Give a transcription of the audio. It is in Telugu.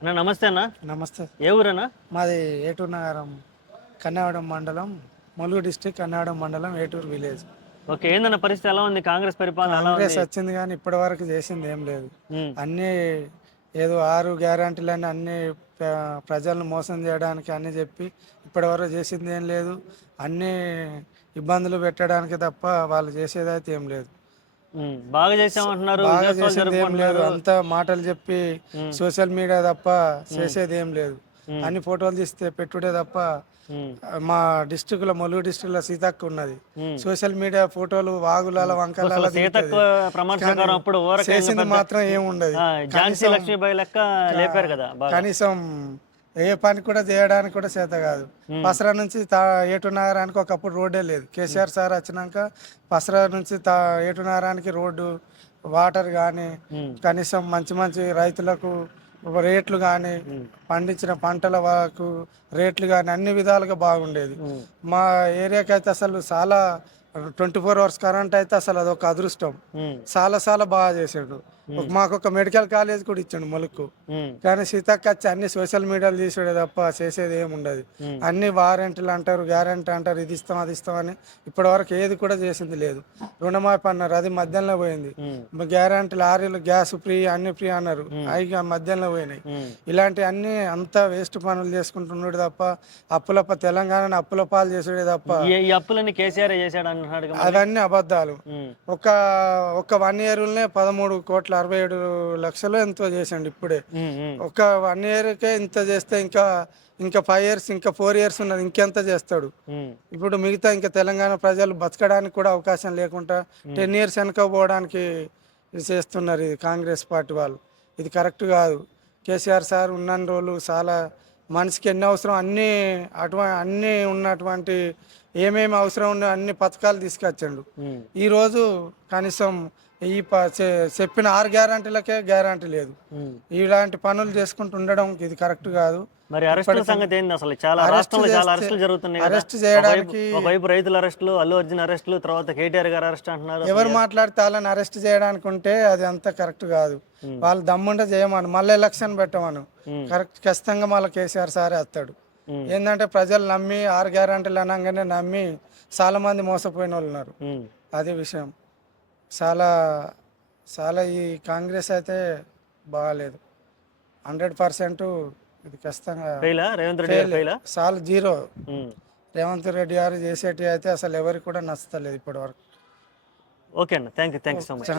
అన్న నమస్తే అన్న. నమస్తే. ఏ ఊరన్నా? మాది ఏటూరు నగరం, కన్యావడం మండలం, ములుగు డిస్టిక్, కన్యావడం మండలం, ఏటూరు విలేజ్. ఓకే, ఏందన్న పరిస్థితి ఎలా ఉంది? కాంగ్రెస్ పరిపాలన ఎలా కాంగ్రెస్ ఉంది? వచ్చింది కానీ ఇప్పటి వరకు చేసింది ఏం లేదు. ఉమ్, అన్నీ ఏదో 6 గ్యారంటీలని అన్ని ప్రజలను మోసం చేయడానికి అన్నీ చెప్పి ఇప్పటి వరకు చేసింది ఏం లేదు. అన్నీ ఇబ్బందులు పెట్టడానికి తప్ప వాళ్ళు చేసేది అయితే ఏం లేదు. బాగా చేసామంటున్నారు, బాగా విజయోత్సవాలు చేసింది ఏం లేదు. జరుపుకుంటున్నారు. అంతా మాటలు చెప్పి ఉమ్, సోషల్ మీడియా తప్ప ఉమ్, చేసేది ఏం లేదు. ఉమ్, అన్ని ఫోటోలు తీస్తే పెట్టుడే తప్ప. ఉమ్, మా డిస్టిక్లో, ములుగు డిస్టిక్లో సీతక్క ఉన్నది. ఉమ్. సోషల్ మీడియా ఫోటోలు వాగులాల అసలు వంకలాల సీతక్క దిగుతుంది ప్రమాణ కానీ స్వీకారం అప్పుడు ఊరకంగా చేసింది పెద్ద మాత్రం ఏముండదు. ఝాన్సీ కనీసం లక్ష్మీబాయి లెక్క లేపారు కదా బాగా. కనీసం ఏ పని కూడా చేయడానికి కూడా చేత కాదు. ఉమ్, పసరా నుంచి ఏటూరు నగరానికి ఒకప్పుడు రోడ్డే లేదు. కేసీఆర్ సార్ వచ్చినాక పసరా నుంచి ఏటూరు నగరానికి రోడ్డు, వాటర్ కానీ, ఉమ్, కనీసం మంచి మంచి రైతులకు రేట్లు కానీ, ఉమ్, పండించిన పంటల వరకు రేట్లు కానీ అన్ని విధాలుగా బాగుండేది. ఉమ్, మా ఏరియాకి అయితే అసలు చాలా 24 అవర్స్ కరెంట్ అయితే అసలు అదొక అదృష్టం. ఉమ్, చాలా చాలా బాగా చేసాడు. ఉమ్, మాకు ఒక మెడికల్ కాలేజ్ కూడా ఇచ్చాడు ములుకు. ఉమ్, కానీ సీతక్క వచ్చి అన్ని సోషల్ మీడియాలో తీసుడే తప్ప చేసేది ఏమి ఉండదు. ఉమ్, అన్ని వారంటీలు అంటారు, గ్యారంటీ అంటారు, ఇది ఇస్తాం అది ఇస్తామని ఇప్పటివరకు ఏది కూడా చేసింది లేదు. రుణమాఫీ అన్నారు, అది మధ్యలో పోయింది. ఉమ్, గ్యారంటీ లారీలు గ్యాస్ ఫ్రీ, అన్ని ఫ్రీ అన్నారు, అవి మధ్యలో పోయినాయి. ఉమ్. ఇలాంటి అన్ని అంతా వేస్ట్ పనులు చేసుకుంటున్నాడు తప్ప తెలంగాణను అప్పుల పాలు చేసుడే తప్ప. ఈ అప్పులన్నీ కేసీఆర్ చేశాడు అంటున్నాడు కదా మరి. అవన్నీ అబద్ధాలు. ఉమ్, ఒక ఒక 1 ఇయర్లోనే 13,67,00,000 ఎంతో చేసిండు ఇప్పుడే. ఉమ్, ఉమ్, ఒక 1 ఇయర్కే ఇంత చేస్తే ఇంకా ఇంకా 5 ఇయర్స్, ఇంకా 4 ఇయర్స్ ఉన్నది, ఇంకెంత చేస్తాడు. ఉమ్, ఇప్పుడు మిగతా ఇంకా తెలంగాణ ప్రజలు బతకడానికి కూడా అవకాశం లేకుండా 10 ఇయర్స్ వెనక పోవడానికి ఇది చేస్తున్నారు ఇది కాంగ్రెస్ పార్టీ వాళ్ళు. ఇది కరెక్ట్ కాదు. కేసీఆర్ సార్ ఉన్నన్ని రోజులు చాలా మనిషికి ఎన్ని అవసరం అన్నీ ఉన్నటువంటి ఏమేమి అవసరం ఉన్న అన్ని పథకాలు తీసుకొచ్చాడు. ఉమ్. ఈరోజు కనీసం చెప్పిన 6 గ్యారంటీలకే గ్యారంటీ లేదు. ఉమ్. ఇలాంటి పనులు చేసుకుంటూ ఉండడం ఇది కరెక్ట్ కాదు. మరి అరెస్టుల సంగతి ఏంది? అసలు చాలా రాష్ట్రంలో చాలా అరెస్టులు జరుగుతున్నాయి కదా. అరెస్ట్ చేయడానికి ఒకవైపు రైతుల అరెస్టులు, అల్లు అర్జున్ అరెస్టులు, తర్వాత కేటీఆర్ గారు అరెస్ట్ అంటున్నారు. ఎవరు మాట్లాడితే వాళ్ళని అరెస్ట్ చేయడానికి ఉంటే అది అంత కరెక్ట్ కాదు. వాళ్ళు దమ్ముంటే చేయమను, మళ్ళీ ఎలక్షన్ పెట్టమను, ఖచ్చితంగా మళ్ళీ కేసీఆర్ సారే వస్తాడు. ఏంటంటే ప్రజలు నమ్మి 6 గ్యారంటీలు అనగానే నమ్మి చాలా మంది మోసపోయిన వాళ్ళు ఉన్నారు. అది విషయం. చాలా చాలా ఈ కాంగ్రెస్ అయితే బాగాలేదు. 100% ఇది ఖచ్చితంగా రేవంత్ రెడ్డి గారు ఫెయిలా? చాలా జీరో. రేవంత్ రెడ్డి గారు చేసేటి అయితే అసలు ఎవరికి కూడా నచ్చలేదు ఇప్పటి వరకు. ఓకే అన్న, థ్యాంక్ యూ సో మచ్.